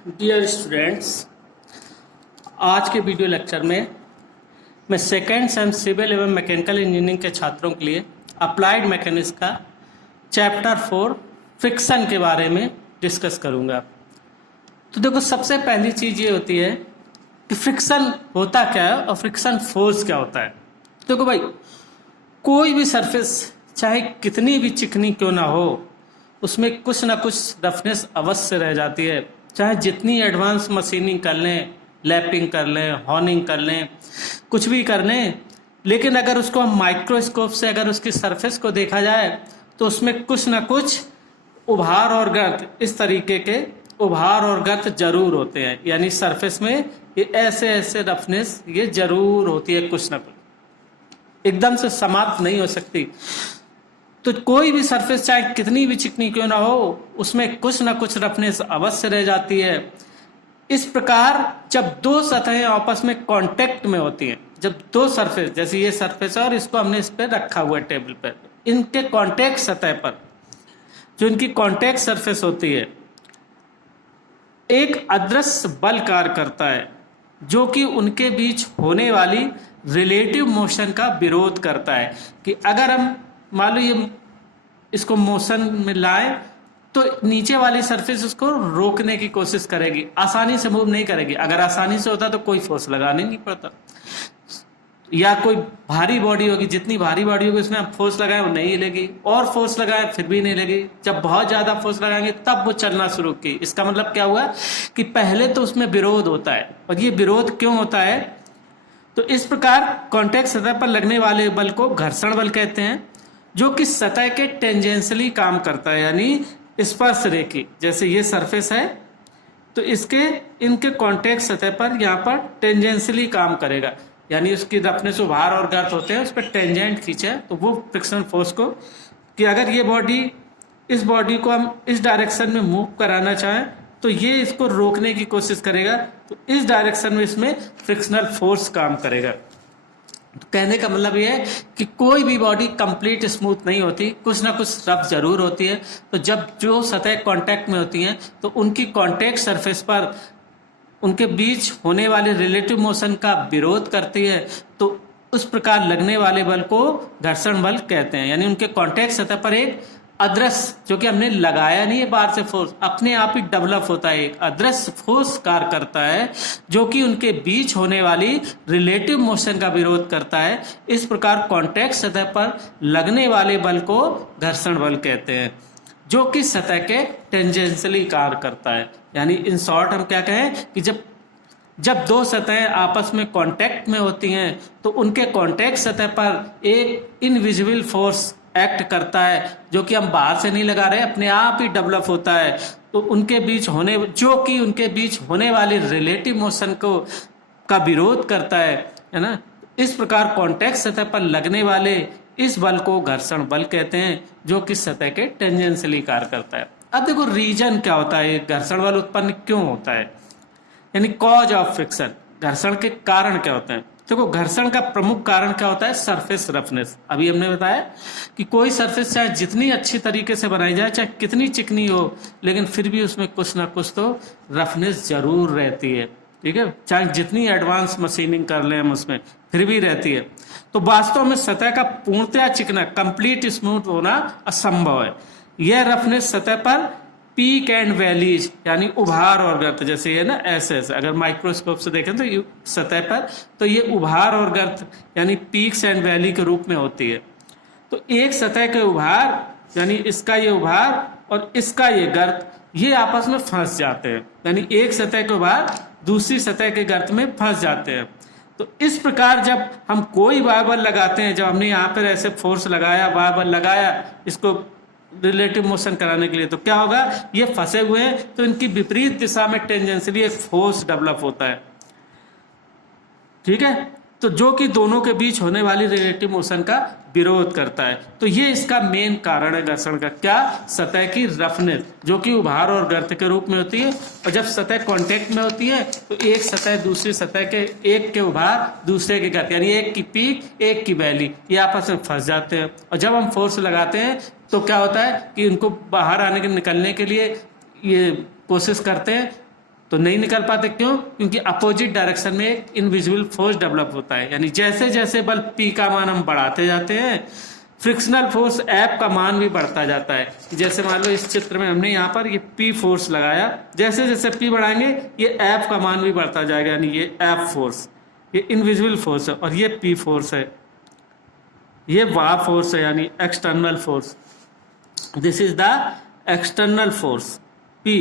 Dear students, आज के video lecture में मैं सेकेंड सेम सिविल एवं मैकेनिकल इंजीनियरिंग के छात्रों के लिए अप्लाइड मैकेनिक्स का चैप्टर 4 फ्रिक्शन के बारे में डिस्कस करूंगा। तो देखो, सबसे पहली चीज़ ये होती है कि फ्रिक्शन होता क्या है और फ्रिक्शन फोर्स क्या होता है। देखो भाई, कोई भी सरफेस चाहे कितनी भी चिकनी क्यों ना हो, उसमें कुछ ना कुछ रफनेस अवश्य रह जाती है। चाहे जितनी एडवांस मशीनिंग कर लें, लैपिंग कर लें, हॉर्निंग कर लें, कुछ भी कर लें, लेकिन अगर उसको हम माइक्रोस्कोप से अगर उसकी सरफेस को देखा जाए तो उसमें कुछ ना कुछ उभार और गर्त, इस तरीके के उभार और गर्त जरूर होते हैं। यानी सरफेस में ये ऐसे ऐसे रफनेस ये जरूर होती है, कुछ ना कुछ, एकदम से समाप्त नहीं हो सकती। तो कोई भी सरफेस चाहे कितनी भी चिकनी क्यों ना हो, उसमें कुछ ना कुछ रफनेस अवश्य रह जाती है। इस प्रकार जब दो सतहें आपस में कांटेक्ट में होती हैं, जब दो सरफेस, जैसे ये सरफेस है और इसको हमने इस पर रखा हुआ है टेबल पर, इनके कांटेक्ट सतह पर जो इनकी कांटेक्ट सरफेस होती है, एक अदृश्य बल कार्य करता है जो कि उनके बीच होने वाली रिलेटिव मोशन का विरोध करता है। कि अगर हम मान लो ये इसको मोशन में लाएं तो नीचे वाली सरफेस उसको रोकने की कोशिश करेगी, आसानी से मूव नहीं करेगी। अगर आसानी से होता तो कोई फोर्स लगाने नहीं पड़ता। या कोई भारी बॉडी होगी, जितनी भारी बॉडी होगी उसमें हम फोर्स लगाएं वो नहीं हिलेगी, और फोर्स लगाएं फिर भी नहीं हिलेगी। जब बहुत ज्यादा फोर्स लगाएंगे तब वो चलना शुरू की। इसका मतलब क्या हुआ कि पहले तो उसमें विरोध होता है, और ये विरोध क्यों होता है? तो इस प्रकार कॉन्टैक्ट सतह पर लगने वाले बल को घर्षण बल कहते हैं, जो कि सतह के टेंजेंशियली काम करता है। यानी स्पर्श रेखी, जैसे ये सरफेस है तो इनके कॉन्टैक्ट सतह पर यहाँ पर टेंजेंशियली काम करेगा। यानी उसकी रफनेस उभार और गर्त होते हैं, उस पर टेंजेंट खींचे तो वो फ्रिक्शन फोर्स को, कि अगर ये बॉडी, इस बॉडी को हम इस डायरेक्शन में मूव कराना चाहें तो ये इसको रोकने की कोशिश करेगा, तो इस डायरेक्शन में इसमें फ्रिक्शनल फोर्स काम करेगा। तो कहने का मतलब ये है कि कोई भी बॉडी कंप्लीट स्मूथ नहीं होती, कुछ ना कुछ रफ जरूर होती है। तो जब जो सतह कांटेक्ट में होती हैं तो उनकी कांटेक्ट सरफेस पर उनके बीच होने वाले रिलेटिव मोशन का विरोध करती है, तो उस प्रकार लगने वाले बल को घर्षण बल कहते हैं। यानी उनके कांटेक्ट सतह पर एक अदृश्य, जो कि हमने लगाया नहीं है बाहर से फोर्स, अपने आप ही डेवलप होता है, एक अदृश्य फोर्स कार्य करता है जो कि उनके बीच होने वाली रिलेटिव मोशन का विरोध करता है। इस प्रकार कांटेक्ट सतह पर लगने वाले बल को घर्षण बल कहते हैं, जो कि सतह के टेंजेंशियली कार्य करता है। यानी इन शॉर्ट हम क्या कहें कि जब दो सतहें आपस में कांटेक्ट में होती हैं तो उनके कांटेक्ट सतह पर एक इनविजिबल फोर्स एक्ट करता है, जो कि हम बाहर से नहीं लगा रहे, अपने आप ही डेवलप होता है। तो उनके बीच उनके बीच होने वाली रिलेटिव मोशन को का विरोध करता है ना। इस प्रकार कांटेक्ट सतह पर लगने वाले इस बल को घर्षण बल कहते हैं, जो कि सतह के टेंजेंशियली कार्य करता है। अब देखो, रीजन क्या होता है, घर्षण बल उत्पन्न क्यों होता है, यानी कॉज ऑफ फ्रिक्शन, घर्षण के कारण क्या होते हैं। देखो, घर्षण का प्रमुख कारण क्या होता है? Surface roughness. अभी हमने बताया कि कोई सरफेस चाहे जितनी अच्छी तरीके से बनाई जाए, चाहे कितनी चिकनी हो, लेकिन फिर भी उसमें कुछ ना कुछ तो रफनेस जरूर रहती है। ठीक है, चाहे जितनी एडवांस मशीनिंग कर लें हम उसमें, फिर भी रहती है। तो वास्तव में सतह का पूर्णतया चिकना, कंप्लीट स्मूथ होना असंभव है। यह रफनेस सतह पर पीक एंड वैलीज, यानी उभार और गर्त, जैसे ये ना ऐसे ऐसे अगर माइक्रोस्कोप से देखें तो ये सतह पर, तो ये उभार और गर्त यानी पीक्स एंड वैली के रूप में होती है। तो एक सतह के उभार, यानी इसका ये उभार और इसका ये गर्त, ये आपस में फंस जाते हैं। यानी एक सतह के उभार दूसरी सतह के गर्त में फंस जाते हैं। तो इस प्रकार जब हम कोई बार बल लगाते हैं, जब हमने यहाँ पर ऐसे फोर्स लगाया, बार बल लगाया इसको रिलेटिव मोशन कराने के लिए, तो क्या होगा, ये फंसे हुए हैं तो इनकी विपरीत दिशा में टेंजेंशियली एक फोर्स डेवलप होता है। ठीक है, तो जो कि दोनों के बीच होने वाली रिलेटिव मोशन का विरोध करता है। तो ये इसका मेन कारण है घर्षण का। क्या? सतह की रफनेस, जो कि उभार और गर्त के रूप में होती है। और जब सतह कांटेक्ट में होती है तो एक सतह दूसरी सतह के, एक के उभार दूसरे के गर्त, यानी एक की पीक एक की वैली, ये आपस में फंस जाते हैं। और जब हम फोर्स लगाते हैं तो क्या होता है कि उनको बाहर आने के, निकलने के लिए ये कोशिश करते हैं, तो नहीं निकल पाते। क्यों? क्योंकि अपोजिट डायरेक्शन में एक इनविजिबल फोर्स डेवलप होता है। यानी जैसे जैसे बल P का मान हम बढ़ाते जाते हैं, फ्रिक्शनल फोर्स F का मान भी बढ़ता जाता है। जैसे मान लो इस चित्र में हमने यहाँ पर ये P फोर्स लगाया, जैसे जैसे P बढ़ाएंगे ये F का मान भी बढ़ता जाएगा। यानी ये F फोर्स, ये इनविजिबल फोर्स है, और ये P फोर्स है, ये वाह फोर्स है, यानी external force. This is the external force P।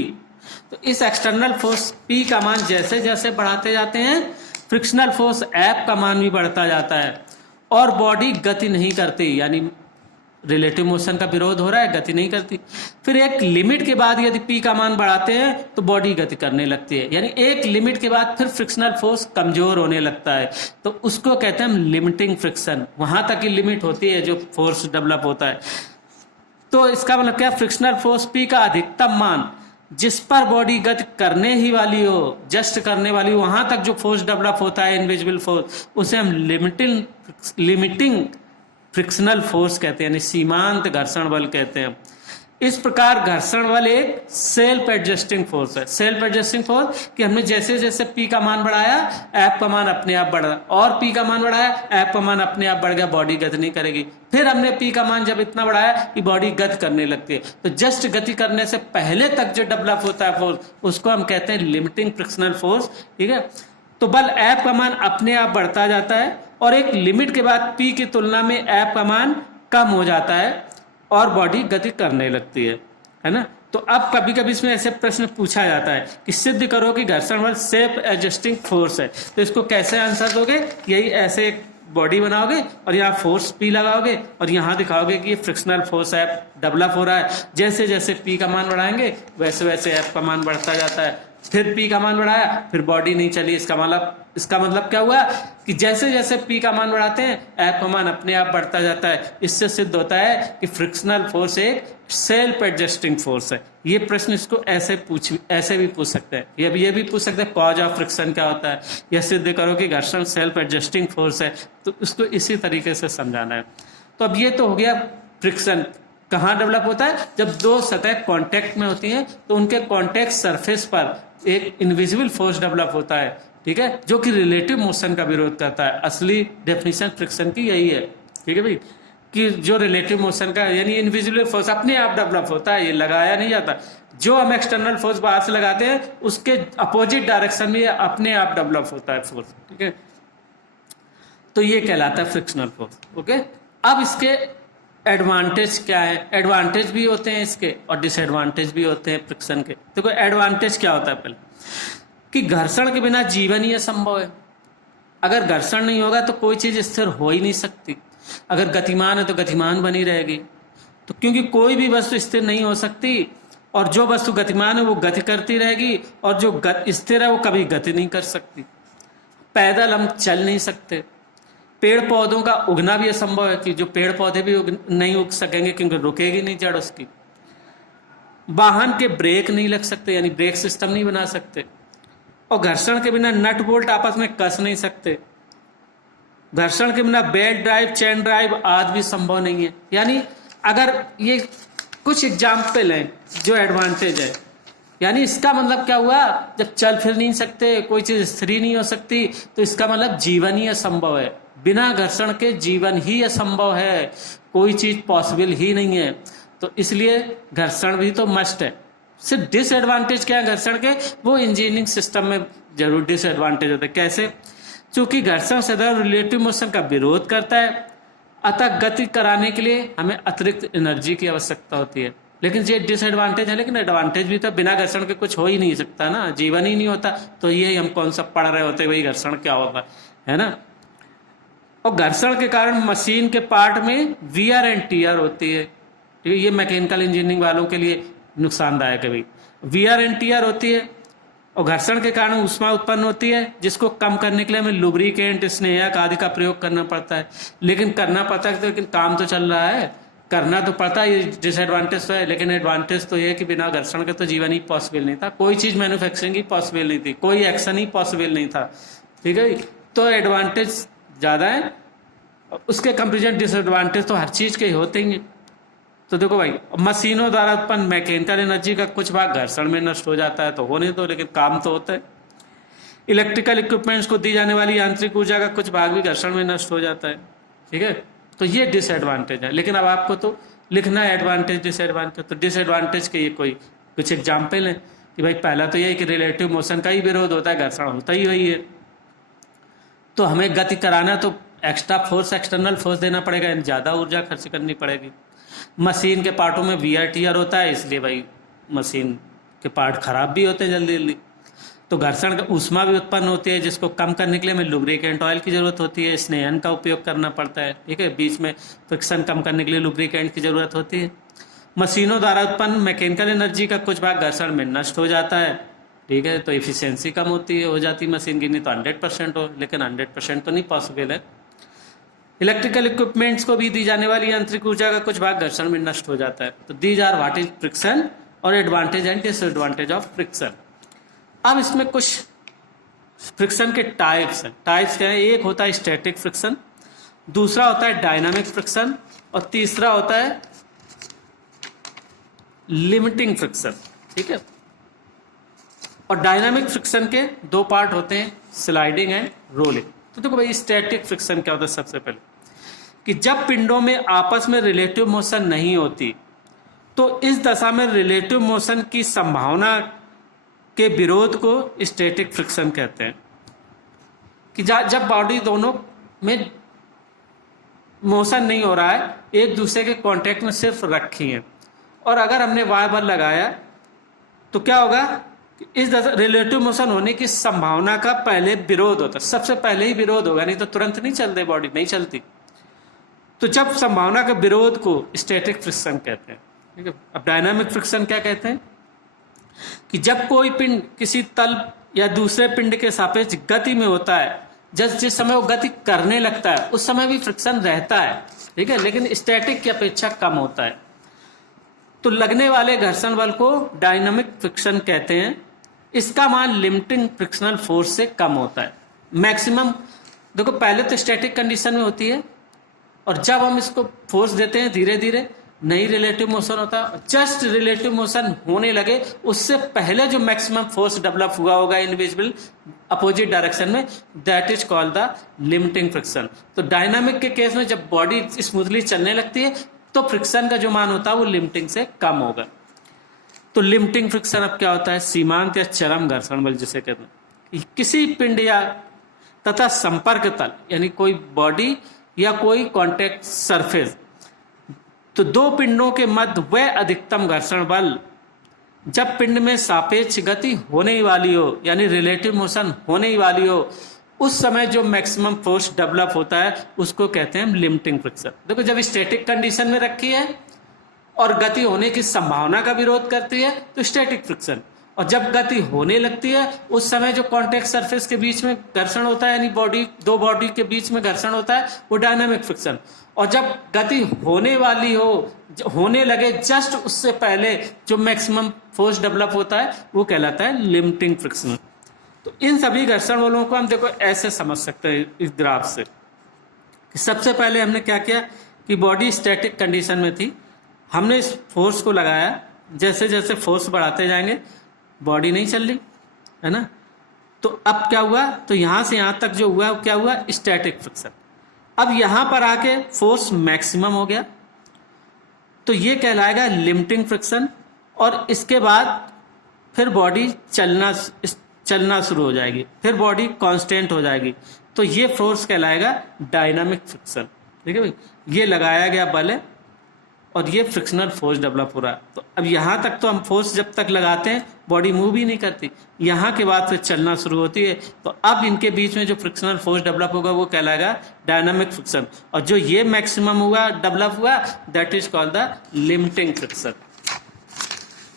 तो इस एक्सटर्नल फोर्स P का मान जैसे जैसे बढ़ाते जाते हैं, फ्रिक्शनल फोर्स F का मान भी बढ़ता जाता है, और बॉडी गति नहीं करती। यानी रिलेटिव मोशन का विरोध हो रहा है, गति नहीं करती। फिर एक लिमिट के बाद यदि P का मान बढ़ाते हैं तो बॉडी गति करने लगती है। यानी एक लिमिट के बाद फिर फ्रिक्शनल फोर्स कमजोर होने लगता है, तो उसको कहते हैं हम लिमिटिंग फ्रिक्शन। वहां तक की लिमिट होती है जो फोर्स डेवलप होता है। तो इसका मतलब क्या? फ्रिक्शनल फोर्स P का अधिकतम मान जिस पर बॉडी गति करने ही वाली हो, जस्ट करने वाली हो, वहां तक जो फोर्स डेवलप होता है इनविजिबल फोर्स, उसे हम लिमिटिंग फ्रिक्शनल फोर्स कहते हैं, यानी सीमांत घर्षण बल कहते हैं। इस प्रकार घर्षण बल एक सेल्फ एडजस्टिंग फोर्स है। सेल्फ एडजस्टिंग फोर्स कि हमने जैसे जैसे P का मान बढ़ाया, F का मान अपने आप बढ़ा, और P का मान बढ़ाया, F का मान अपने आप बढ़ गया, बॉडी गति नहीं करेगी। फिर हमने P का मान जब इतना बढ़ाया कि बॉडी गति करने लगती है, तो जस्ट गति करने से पहले तक जो डेवलप होता है फोर्स, उसको हम कहते हैं लिमिटिंग फ्रिक्शनल फोर्स। ठीक है, तो बल F का मान अपने आप बढ़ता जाता है, और एक लिमिट के बाद P की तुलना में F का मान कम हो जाता है और बॉडी गति करने लगती है ना। तो अब कभी कभी इसमें ऐसे प्रश्न पूछा जाता है कि सिद्ध करो कि घर्षण बल सेल्फ एडजस्टिंग फोर्स है। तो इसको कैसे आंसर दोगे? यही ऐसे एक बॉडी बनाओगे और यहाँ फोर्स P लगाओगे और यहाँ दिखाओगे कि ये फ्रिक्शनल फोर्स F डेवलप हो रहा है। जैसे जैसे P का मान बढ़ाएंगे वैसे वैसे F का मान बढ़ता जाता है। फिर P का मान बढ़ाया, फिर बॉडी नहीं चली। इसका मतलब क्या हुआ कि जैसे जैसे P का मान बढ़ाते हैं F का मान अपने आप बढ़ता जाता है। इससे सिद्ध होता है कि फ्रिक्शनल फोर्स एक सेल्फ एडजस्टिंग फोर्स है। ये प्रश्न इसको ऐसे भी पूछ सकते हैं, ये भी पूछ सकते हैं कॉज ऑफ फ्रिक्शन क्या होता है, यह सिद्ध करो कि घर्षण सेल्फ एडजस्टिंग फोर्स है। तो इसको इसी तरीके से समझाना है। तो अब ये तो हो गया फ्रिक्शन कहाँ डेवलप होता है। जब दो सतह कांटेक्ट में होती हैं तो उनके कांटेक्ट सरफेस पर एक इनविजिबल फोर्स डेवलप होता है, ठीक है, जो कि रिलेटिव मोशन का विरोध करता है। असली डेफिनेशन फ्रिक्शन की यही है, ठीक है भाई, कि जो रिलेटिव मोशन का यानी इनविजिबल फोर्स अपने आप डेवलप होता है, ये लगाया नहीं जाता। जो हम एक्सटर्नल फोर्स बाहर से लगाते हैं उसके अपोजिट डायरेक्शन में अपने आप डेवलप होता है फोर्स, ठीक है। तो ये कहलाता है फ्रिक्शनल फोर्स। ओके, अब इसके एडवांटेज क्या है? एडवांटेज भी होते हैं इसके और डिसएडवांटेज भी होते हैं फ्रिक्शन के। देखो एडवांटेज क्या होता है पहले, कि घर्षण के बिना जीवन ही असंभव है। अगर घर्षण नहीं होगा तो कोई चीज स्थिर हो ही नहीं सकती। अगर गतिमान है तो गतिमान बनी रहेगी। तो क्योंकि कोई भी वस्तु स्थिर नहीं हो सकती, और जो वस्तु गतिमान है वो गति करती रहेगी, और जो स्थिर है वो कभी गति नहीं कर सकती। पैदल हम चल नहीं सकते। पेड़ पौधों का उगना भी असंभव है, कि जो पेड़ पौधे भी नहीं उग सकेंगे क्योंकि रुकेगी नहीं जड़ उसकी। वाहन के ब्रेक नहीं लग सकते, यानी ब्रेक सिस्टम नहीं बना सकते। और घर्षण के बिना नट बोल्ट आपस में कस नहीं सकते। घर्षण के बिना बेल्ट ड्राइव, चेन ड्राइव आदि भी संभव नहीं है। यानी अगर ये कुछ एग्जाम्पल हैं जो एडवांटेज है, यानी इसका मतलब क्या हुआ, जब चल फिर नहीं सकते, कोई चीज स्थिर नहीं हो सकती, तो इसका मतलब जीवन ही असंभव है। बिना घर्षण के जीवन ही असंभव है, कोई चीज पॉसिबल ही नहीं है। तो इसलिए घर्षण भी तो मस्ट है। सिर्फ डिसएडवांटेज क्या है घर्षण के, वो इंजीनियरिंग सिस्टम में जरूर डिसएडवांटेज होता है। कैसे? चूंकि घर्षण सदैव रिलेटिव मोशन का विरोध करता है, अतः गति कराने के लिए हमें अतिरिक्त एनर्जी की आवश्यकता होती है। लेकिन ये डिसएडवांटेज है, लेकिन एडवांटेज भी तो, बिना घर्षण के कुछ हो ही नहीं सकता ना, जीवन ही नहीं होता। तो ये हम कौन सा पढ़ रहे होते भाई घर्षण क्या होता है ना। और घर्षण के कारण मशीन के पार्ट में वियर एंड टीयर होती है, ठीक है। ये मैकेनिकल इंजीनियरिंग वालों के लिए नुकसानदायक है भाई। वियर एंड टीयर होती है, और घर्षण के कारण ऊष्मा उत्पन्न होती है, जिसको कम करने के लिए हमें लुब्रिकेंट, स्नेहक आदि का प्रयोग करना पड़ता है। लेकिन करना पड़ता है, लेकिन काम तो चल रहा है, करना तो पड़ता है। ये डिसएडवांटेज तो है, लेकिन एडवांटेज तो ये कि बिना घर्षण के तो जीवन ही पॉसिबल नहीं था, कोई चीज मैन्युफैक्चरिंग ही पॉसिबल नहीं थी, कोई एक्शन ही पॉसिबल नहीं था, ठीक है। तो एडवांटेज ज्यादा है, उसके कंपेरिजन डिसएडवांटेज तो हर चीज के होते ही। तो देखो भाई, मशीनों द्वारा उत्पन्न मैकेनिकल एनर्जी का कुछ भाग घर्षण में नष्ट हो जाता है, तो होने दो, लेकिन काम तो होता है। इलेक्ट्रिकल इक्विपमेंट्स को दी जाने वाली यांत्रिक ऊर्जा का कुछ भाग भी घर्षण में नष्ट हो जाता है, ठीक है। तो ये डिसएडवांटेज है, लेकिन अब आपको तो लिखना है एडवांटेज डिसएडवांटेज। तो डिसएडवांटेज के ये कोई कुछ एग्जाम्पल है कि भाई पहला तो ये है कि रिलेटिव मोशन का ही विरोध होता है, घर्षण होता ही वही है। तो हमें गति कराना तो एक्स्ट्रा फोर्स, एक्सटर्नल फोर्स देना पड़ेगा, यानी ज़्यादा ऊर्जा खर्च करनी पड़ेगी। मशीन के पार्टों में वियर टियर होता है, इसलिए भाई मशीन के पार्ट खराब भी होते हैं जल्दी जल्दी। तो घर्षण का ऊष्मा भी उत्पन्न होती है, जिसको कम करने के लिए हमें लुब्रिकेंट ऑयल की ज़रूरत होती है, स्नेहन का उपयोग करना पड़ता है, ठीक है। बीच में फ्रिक्शन कम करने के लिए लुब्रिकेंट की ज़रूरत होती है। मशीनों द्वारा उत्पन्न मैकेनिकल एनर्जी का कुछ भाग घर्षण में नष्ट हो जाता है, ठीक है। तो एफिशिएंसी कम होती है, हो जाती है मशीन की, नहीं तो 100% हो, लेकिन 100% तो नहीं पॉसिबल है। इलेक्ट्रिकल इक्विपमेंट्स को भी दी जाने वाली यांत्रिक ऊर्जा का कुछ भाग घर्षण में नष्ट हो जाता है। तो these are what is friction और advantage and disadvantage of friction. अब इसमें कुछ फ्रिक्शन के टाइप्स हैं। टाइप्स क्या है? एक होता है स्टैटिक फ्रिक्शन, दूसरा होता है डायनामिक फ्रिक्शन, और तीसरा होता है लिमिटिंग फ्रिक्शन, ठीक है। और डायनामिक फ्रिक्शन के दो पार्ट होते हैं, स्लाइडिंग एंड रोलिंग। तो देखो भाई, स्टैटिक फ्रिक्शन क्या होता है? सबसे पहले कि जब पिंडों में आपस में रिलेटिव मोशन नहीं होती, तो इस दशा में रिलेटिव मोशन की संभावना के विरोध को स्टैटिक फ्रिक्शन कहते हैं। कि जब बॉडी दोनों में मोशन नहीं हो रहा है, एक दूसरे के कांटेक्ट में सिर्फ रखी है, और अगर हमने वाय बल लगाया तो क्या होगा? इस रिलेटिव मोशन होने की संभावना का पहले विरोध होता है, सबसे पहले ही विरोध होगा, नहीं तो तुरंत नहीं चलते, बॉडी नहीं चलती। तो जब संभावना के विरोध को स्टैटिक फ्रिक्शन कहते हैं, ठीक है। अब डायनामिक फ्रिक्शन क्या कहते हैं? कि जब कोई पिंड किसी तल या दूसरे पिंड के सापेक्ष गति में होता है, जिस समय वो गति करने लगता है उस समय भी फ्रिक्शन रहता है, ठीक है, लेकिन स्टैटिक की अपेक्षा कम होता है। तो लगने वाले घर्षण बल को डायनामिक फ्रिक्शन कहते हैं। इसका मान लिमिटिंग फ्रिक्शनल फोर्स से कम होता है। मैक्सिमम देखो, पहले तो स्टैटिक कंडीशन में होती है, और जब हम इसको फोर्स देते हैं धीरे धीरे नई रिलेटिव मोशन होता है। जस्ट रिलेटिव मोशन होने लगे उससे पहले जो मैक्सिमम फोर्स डेवलप हुआ होगा इनविजिबल अपोजिट डायरेक्शन में, that is called the limiting friction. तो डायनामिक के केस में जब बॉडी स्मूथली चलने लगती है तो फ्रिक्शन का जो मान होता है वो लिमिटिंग से कम होगा। तो लिमिटिंग फ्रिक्शन अब क्या होता है? सीमांत या चरम घर्षण बल जिसे कहते हैं। किसी पिंड या तथा संपर्क तल, यानी कोई बॉडी या कोई कॉन्टेक्ट सरफेस, तो दो पिंडों के मध्य वह अधिकतम घर्षण बल जब पिंड में सापेक्ष गति होने ही वाली हो, यानी रिलेटिव मोशन होने ही वाली हो, उस समय जो मैक्सिमम फोर्स डेवलप होता है उसको कहते हैं लिमिटिंग फ्रिक्शन। देखो, जब स्टैटिक कंडीशन में रखी है और गति होने की संभावना का विरोध करती है तो स्टैटिक फ्रिक्शन, और जब गति होने लगती है उस समय जो कॉन्टेक्ट सरफेस के बीच में घर्षण होता है, यानी दो बॉडी के बीच में घर्षण होता है, वो डायनामिक फ्रिक्शन। और जब गति होने वाली हो, होने लगे जस्ट उससे पहले जो मैक्सिमम फोर्स डेवलप होता है वो कहलाता है लिमिटिंग फ्रिक्शन। तो इन सभी घर्षण बलों को हम देखो ऐसे समझ सकते हैं इस ग्राफ से। कि सबसे पहले हमने क्या किया कि बॉडी स्टैटिक कंडीशन में थी, हमने इस फोर्स को लगाया, जैसे जैसे फोर्स बढ़ाते जाएंगे बॉडी नहीं चल रही है ना। तो अब क्या हुआ? तो यहां से यहां तक जो हुआ क्या हुआ? Static friction. अब यहां पर आके फोर्स मैक्सिमम हो गया तो ये कहलाएगा लिमिटिंग फ्रिक्शन, और इसके बाद फिर बॉडी चलना शुरू हो जाएगी, फिर बॉडी कांस्टेंट हो जाएगी, तो ये फोर्स कहलाएगा डायनामिक फ्रिक्शन, ठीक है भाई। ये लगाया गया बल है और ये फ्रिक्शनल फोर्स डेवलप हो रहा है। तो अब यहाँ तक तो हम फोर्स जब तक लगाते हैं बॉडी मूव ही नहीं करती, यहाँ के बाद फिर चलना शुरू होती है, तो अब इनके बीच में जो फ्रिक्शनल फोर्स डेवलप होगा वो कहलाएगा डायनामिक फ्रिक्शन, और जो ये मैक्सिमम हुआ डेवलप हुआ that is called the limiting friction.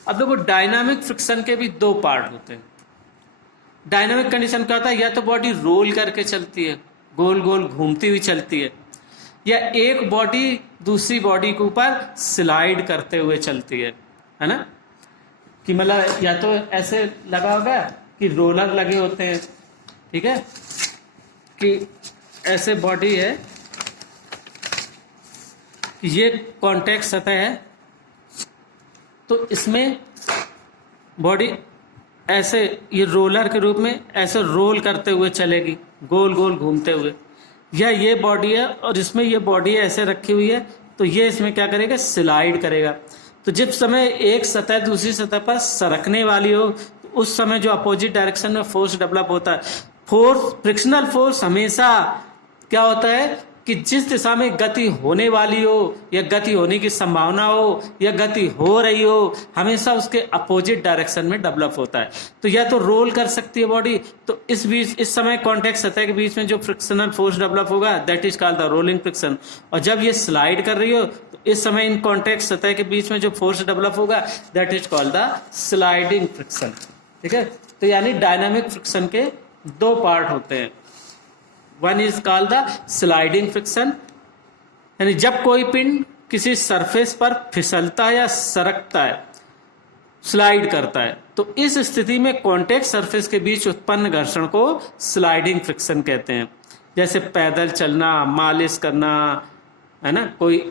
अब देखो, डायनामिक फ्रिक्शन के भी दो पार्ट होते हैं। डायनामिक कंडीशन क्या होता है? या तो बॉडी रोल करके चलती है, गोल गोल घूमती हुई चलती है, या एक बॉडी दूसरी बॉडी के ऊपर स्लाइड करते हुए चलती है ना। कि मतलब या तो ऐसे लगा होगा कि रोलर लगे होते हैं, ठीक है, कि ऐसे बॉडी है, ये कॉन्टैक्ट सतह है, तो इसमें बॉडी ऐसे ये रोलर के रूप में ऐसे रोल करते हुए चलेगी, गोल गोल घूमते हुए। या ये बॉडी है और इसमें ये बॉडी ऐसे रखी हुई है, तो ये इसमें क्या करेगा, स्लाइड करेगा। तो जिस समय एक सतह दूसरी सतह पर सरकने वाली हो, तो उस समय जो अपोजिट डायरेक्शन में फोर्स डेवलप होता है, फोर्स, फ्रिक्शनल फोर्स हमेशा क्या होता है कि जिस दिशा में गति होने वाली हो या गति होने की संभावना हो या गति हो रही हो, हमेशा उसके अपोजिट डायरेक्शन में डेवलप होता है। तो या तो रोल कर सकती है बॉडी, तो इस समय कॉन्टैक्ट सतह के बीच में जो फ्रिक्शनल फोर्स डेवलप होगा that is called the rolling friction. और जब ये स्लाइड कर रही हो तो इस समय इन कॉन्टैक्ट सतह के बीच में जो फोर्स डेवलप होगा that is called the sliding friction. ठीक है, तो यानी डायनामिक फ्रिक्शन के दो पार्ट होते हैं। One is called the sliding friction, यानी जब कोई पिंड किसी सरफेस पर फिसलता है या सरकता है, स्लाइड करता है, तो इस स्थिति में कॉन्टैक्ट सरफेस के बीच उत्पन्न घर्षण को स्लाइडिंग फ्रिक्शन कहते हैं। जैसे पैदल चलना, मालिश करना, है ना, कोई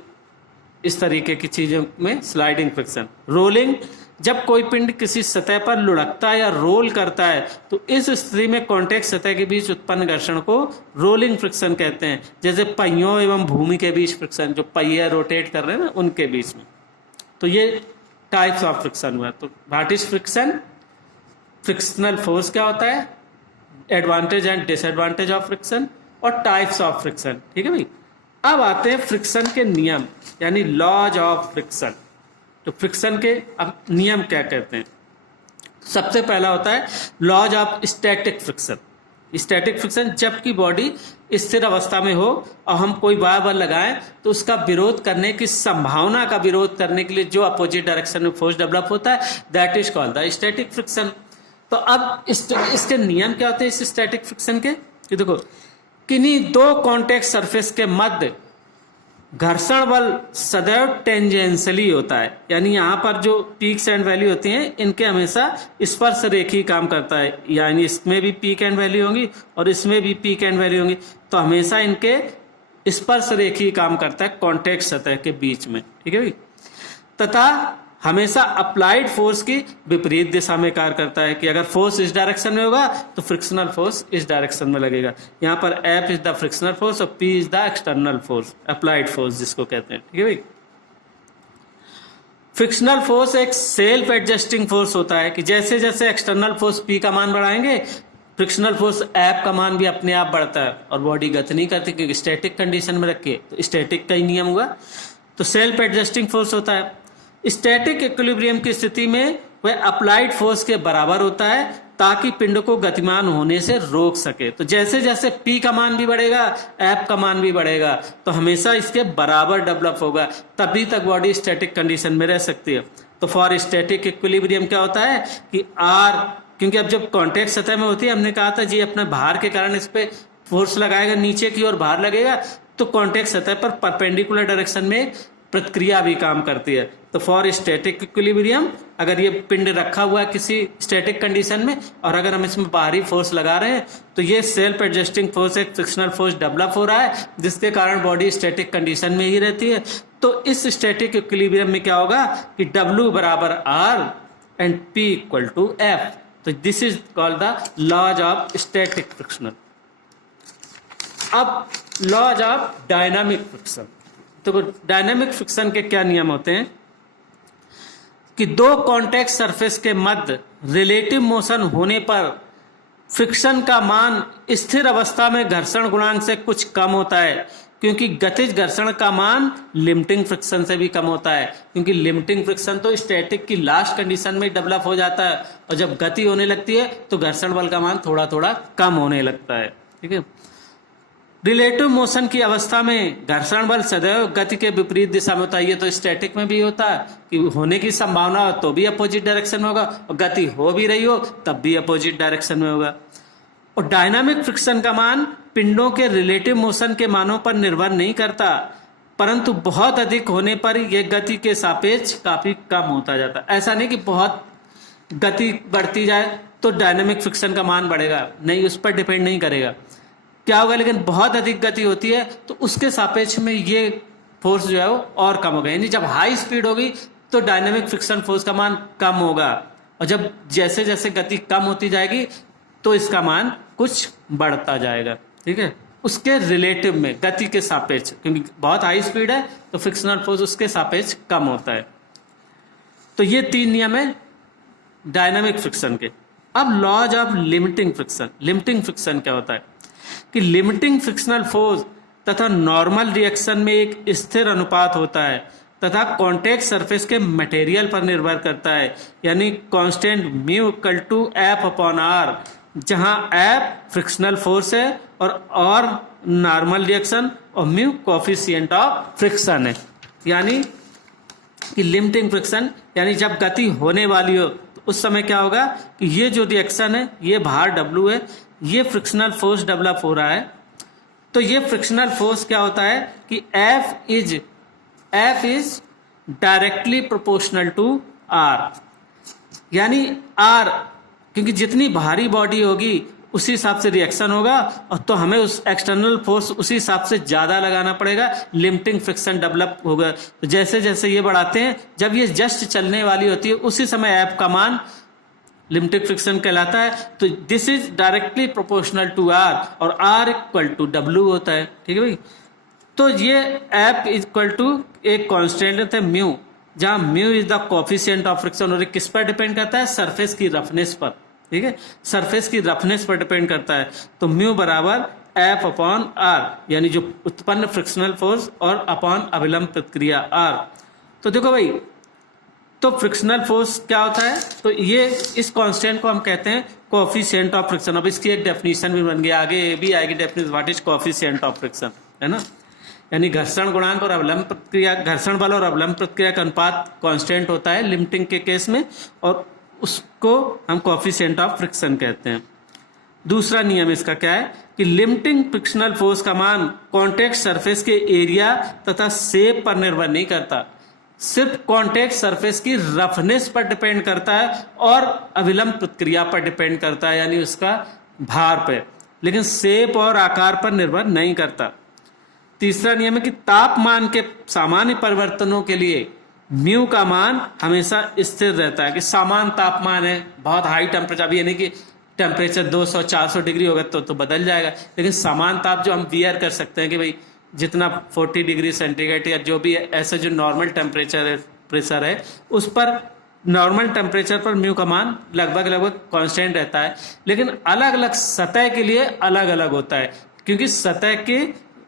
इस तरीके की चीजों में स्लाइडिंग फ्रिक्शन। रोलिंग, जब कोई पिंड किसी सतह पर लुढ़कता है या रोल करता है, तो इस स्थिति में कॉन्टैक्ट सतह के बीच उत्पन्न घर्षण को रोलिंग फ्रिक्शन कहते हैं। जैसे पहियों एवं भूमि के बीच फ्रिक्शन, जो पहिए रोटेट कर रहे हैं ना उनके बीच में। तो ये टाइप्स ऑफ फ्रिक्शन हुआ। तो what is friction, frictional force क्या होता है, advantage and disadvantage of friction और टाइप्स ऑफ फ्रिक्शन। ठीक है भाई, अब आते हैं फ्रिक्शन के नियम, यानी लॉज ऑफ फ्रिक्शन। तो फ्रिक्शन के अब नियम क्या कहते हैं। सबसे पहला होता है laws of static friction. Static friction, जबकि बॉडी स्थिर अवस्था में हो और हम कोई बार बल लगाएं तो उसका विरोध करने की संभावना का विरोध करने के लिए जो अपोजिट डायरेक्शन में फोर्स डेवलप होता है that is called the static friction. तो अब इसके नियम क्या होते हैं इस स्टैटिक फ्रिक्शन के, कि देखो किन्हीं दो कॉन्टैक्ट सरफेस के मध्य घर्षण बल सदैव टेंजेंशियली होता है। यानी यहाँ पर जो पीक्स एंड वैल्यू होती हैं इनके हमेशा स्पर्श रेखी काम करता है, यानी इसमें भी पीक एंड वैल्यू होंगी और इसमें भी पीक एंड वैल्यू होंगी, तो हमेशा इनके स्पर्श रेखी काम करता है कॉन्टैक्ट सतह के बीच में। ठीक है भाई, तथा हमेशा अप्लाइड फोर्स की विपरीत दिशा में कार्य करता है, कि अगर फोर्स इस डायरेक्शन में होगा तो फ्रिक्शनल फोर्स इस डायरेक्शन में लगेगा। यहाँ पर F is the frictional force और P is the external force, applied force जिसको कहते हैं। ठीक है भाई, फ्रिक्शनल फोर्स एक सेल्फ एडजस्टिंग फोर्स होता है, कि जैसे जैसे एक्सटर्नल फोर्स P का मान बढ़ाएंगे फ्रिक्शनल फोर्स F का मान भी अपने आप बढ़ता है और बॉडी गति नहीं करती, क्योंकि स्टैटिक कंडीशन में रखिए तो स्टैटिक का ही नियम हुआ। तो सेल्फ एडजस्टिंग फोर्स होता है। स्टैटिक इक्विलिब्रियम की स्थिति में वह अप्लाइड फोर्स के बराबर होता है, ताकि पिंड को गतिमान होने से रोक सके। तो जैसे जैसे P का मान भी बढ़ेगा F का मान भी बढ़ेगा, तो हमेशा इसके बराबर डेवलप होगा, तभी तक बॉडी स्टैटिक कंडीशन में रह सकती है। तो फॉर स्टैटिक इक्विलिब्रियम क्या होता है कि R, क्योंकि अब जब कॉन्टैक्ट सतह में होती है, हमने कहा था जी अपने भार के कारण इस पे फोर्स लगाएगा, नीचे की ओर भार लगेगा, तो कॉन्टैक्ट सतह पर परपेंडिकुलर डायरेक्शन में प्रतिक्रिया भी काम करती है। तो फॉर स्टैटिक इक्विलिब्रियम, अगर ये पिंड रखा हुआ है किसी स्टैटिक कंडीशन में और अगर हम इसमें बाहरी फोर्स लगा रहे हैं, तो ये सेल्फ एडजस्टिंग फोर्स, एक फ्रिक्शनल फोर्स डेवलप हो रहा है, जिसके कारण बॉडी स्टैटिक कंडीशन में ही रहती है। तो इस स्टैटिक इक्विलिब्रियम में क्या होगा कि W बराबर R and P equal to F। तो this is called the laws of static frictional. अब लॉज ऑफ डायनामिक फ्रिक्शन। तो डायनामिक फ्रिक्शन के क्या नियम होते हैं कि दो कॉन्टैक्ट सरफेस के मध्य रिलेटिव मोशन होने पर फ्रिक्शन का मान स्थिर अवस्था में घर्षण गुणांक से कुछ कम होता है, क्योंकि गतिज घर्षण का मान लिमिटिंग फ्रिक्शन से भी कम होता है। क्योंकि लिमिटिंग फ्रिक्शन तो स्टैटिक की लास्ट कंडीशन में डेवलप हो जाता है, और जब गति होने लगती है तो घर्षण बल का मान थोड़ा थोड़ा कम होने लगता है। ठीक है, रिलेटिव मोशन की अवस्था में घर्षण बल सदैव गति के विपरीत दिशा में होता है। ये तो स्टैटिक में भी होता है कि होने की संभावना हो तो भी अपोजिट डायरेक्शन में होगा, और गति हो भी रही हो तब भी अपोजिट डायरेक्शन में होगा। और डायनामिक फ्रिक्शन का मान पिंडों के रिलेटिव मोशन के मानों पर निर्भर नहीं करता, परंतु बहुत अधिक होने पर यह गति के सापेक्ष काफी कम होता जाता है। ऐसा नहीं कि बहुत गति बढ़ती जाए तो डायनामिक फ्रिक्शन का मान बढ़ेगा, नहीं, उस पर डिपेंड नहीं करेगा। क्या होगा, लेकिन बहुत अधिक गति होती है तो उसके सापेक्ष में ये फोर्स जो है वो और कम हो गया। यानी जब हाई स्पीड होगी तो डायनामिक फ्रिक्शन फोर्स का मान कम होगा, और जब जैसे जैसे गति कम होती जाएगी तो इसका मान कुछ बढ़ता जाएगा। ठीक है, उसके रिलेटिव में, गति के सापेक्ष, क्योंकि बहुत हाई स्पीड है तो फ्रिक्शनल फोर्स उसके सापेक्ष कम होता है। तो ये 3 नियम है डायनामिक फ्रिक्शन के। अब laws of limiting friction. Limiting friction क्या होता है कि लिमिटिंग फ्रिक्शनल फोर्स तथा नॉर्मल रिएक्शन में एक स्थिर अनुपात होता है तथा कॉन्टैक्ट सरफेस के मटेरियल पर निर्भर करता है, यानी constant mu equal to F upon R, जहां एफ फ्रिक्शनल फोर्स है और नॉर्मल रिएक्शन और म्यू कोफिशिएंट ऑफ फ्रिक्शन है। यानी कि लिमिटिंग फ्रिक्शन यानी जब गति होने वाली हो तो उस समय क्या होगा कि ये जो रिएक्शन है, ये भार W है, ये फ्रिक्शनल फोर्स डेवलप हो रहा है। तो ये फ्रिक्शनल फोर्स क्या होता है कि F is directly proportional to R, यानी R, क्योंकि जितनी भारी बॉडी होगी उसी हिसाब से रिएक्शन होगा, और तो हमें उस एक्सटर्नल फोर्स उसी हिसाब से ज़्यादा लगाना पड़ेगा, लिमिटिंग फ्रिक्शन डेवलप होगा। तो जैसे जैसे ये बढ़ाते हैं, जब ये जस्ट चलने वाली होती है उसी समय एफ का मान लिमिटिंग फ्रिक्शन कहलाता है। तो this is directly proportional to R, और आर इक्वल टू डब्ल्यू होता है। ठीक है भाई, तो ये एफ इक्वल टू एक कॉन्स्टेंट है म्यू, जहाँ mu is the coefficient of friction, और किस पर डिपेंड करता है, सरफेस की रफनेस पर। ठीक है, सरफेस की रफनेस पर डिपेंड करता है। तो म्यू बराबर एफ अपॉन आर, यानी जो उत्पन्न फ्रिक्शनल फोर्स और अपॉन अभिलंब प्रतिक्रिया आर। तो देखो भाई, तो फ्रिक्शनल फोर्स क्या होता है, तो ये इस कांस्टेंट को हम कहते हैं कोफिशिएंट ऑफ फ्रिक्शन। अब इसकी एक डेफिनेशन भी बन गई, आगे ये भी आएगी definition, what is coefficient of friction, है ना। यानी घर्षण गुणांक और अवलंब प्रतिक्रिया, घर्षण बल और अवलंब प्रतिक्रिया का अनुपात कांस्टेंट होता है लिमिटिंग के केस में, और उसको हम कोफिशिएंट ऑफ फ्रिक्शन कहते हैं। दूसरा नियम इसका क्या है कि लिमिटिंग फ्रिक्शनल फोर्स का मान कॉन्टैक्ट सरफेस के एरिया तथा शेप पर निर्भर नहीं करता, सिर्फ कॉन्टैक्ट सरफेस की रफनेस पर डिपेंड करता है और अभिलंब प्रतिक्रिया पर डिपेंड करता है, यानी उसका भार पे, लेकिन शेप और आकार पर निर्भर नहीं करता। तीसरा नियम है कि तापमान के सामान्य परिवर्तनों के लिए म्यू का मान हमेशा स्थिर रहता है, कि समान तापमान है, बहुत हाई टेम्परेचर, अभी यानी कि टेम्परेचर 200-400 डिग्री होगा तो बदल जाएगा, लेकिन समान ताप जो हम बियर कर सकते हैं कि भाई जितना 40 डिग्री सेंटीग्रेड या जो भी ऐसा जो नॉर्मल टेम्परेचर है, प्रेशर है, उस पर नॉर्मल टेम्परेचर पर म्यू का मान लगभग कांस्टेंट रहता है। लेकिन अलग अलग सतह के लिए अलग अलग होता है, क्योंकि सतह के,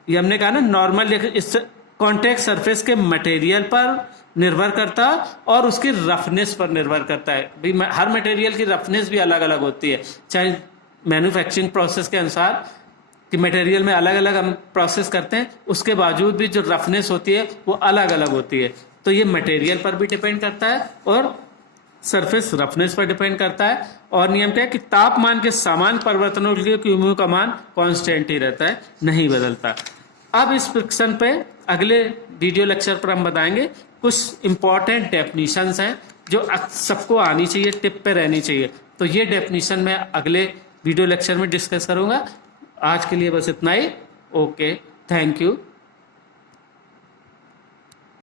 ये हमने कहा ना, नॉर्मल इस कॉन्टैक्ट सरफेस के मटेरियल पर निर्भर करता है और उसकी रफनेस पर निर्भर करता है। भाई हर मटेरियल की रफनेस भी अलग अलग होती है, चाहे मैन्युफैक्चरिंग प्रोसेस के अनुसार कि मटेरियल में अलग अलग हम प्रोसेस करते हैं, उसके बावजूद भी जो रफनेस होती है वो अलग अलग होती है। तो ये मटेरियल पर भी डिपेंड करता है और सरफेस रफनेस पर डिपेंड करता है। और नियम क्या है कि तापमान के समान परिवर्तनों के लिए म्यू का मान कांस्टेंट ही रहता है, नहीं बदलता। अब इस फ्रिक्शन पे अगले वीडियो लेक्चर पर हम बताएंगे कुछ इंपॉर्टेंट डेफिनेशंस हैं जो सबको आनी चाहिए, टिप पे रहनी चाहिए। तो ये डेफिनेशन मैं अगले वीडियो लेक्चर में डिस्कस करूंगा। आज के लिए बस इतना ही। Okay, thank you.